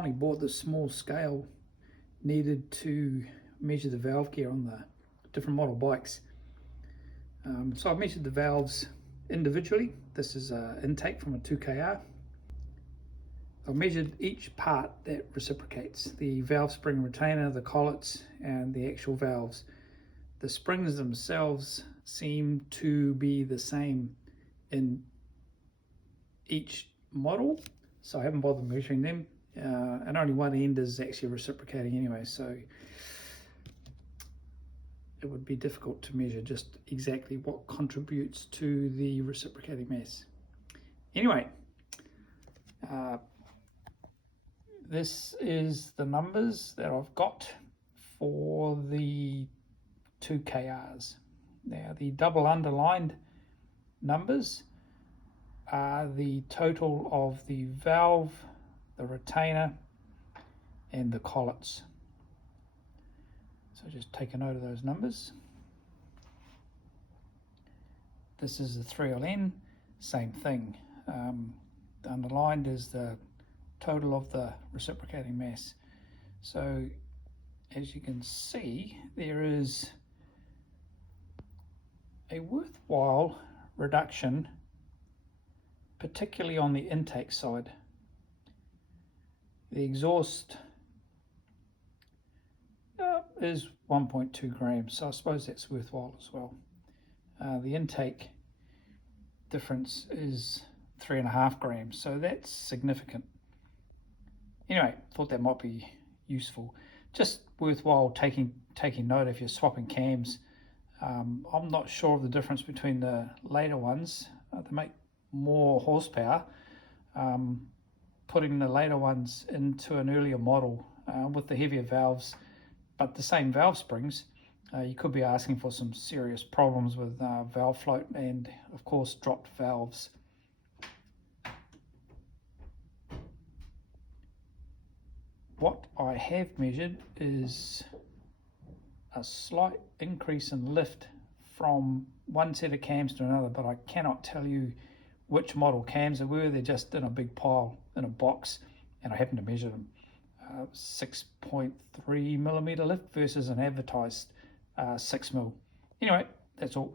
finally bought this small scale needed to measure the valve gear on the different model bikes. So I've measured the valves individually. This is an intake from a 2KR. I've measured each part that reciprocates: the valve spring retainer, the collets, and the actual valves. The springs themselves seem to be the same in each model, so I haven't bothered measuring them, and only one end is actually reciprocating anyway, so it would be difficult to measure just exactly what contributes to the reciprocating mass. Anyway, this is the numbers that I've got for the 2KRs. Now, the double underlined numbers are the total of the valve, the retainer, and the collets. So just take a note of those numbers. This is the 3LN, same thing. The underlined is the total of the reciprocating mass. So as you can see, there is a worthwhile reduction, particularly on the intake side. The exhaust is 1.2 grams, so I suppose that's worthwhile as well. The intake difference is 3.5 grams, so that's significant. Anyway, thought that might be useful. Just worthwhile taking note if you're swapping cams. I'm not sure of the difference between the later ones. They make more horsepower. Putting the later ones into an earlier model with the heavier valves, but the same valve springs, you could be asking for some serious problems with valve float and, of course, dropped valves. What I have measured is a slight increase in lift from one set of cams to another, but I cannot tell you which model cams they were. They're just in a big pile in a box, and I happened to measure them. 6.3 millimeter lift versus an advertised 6 mil. Anyway, that's all.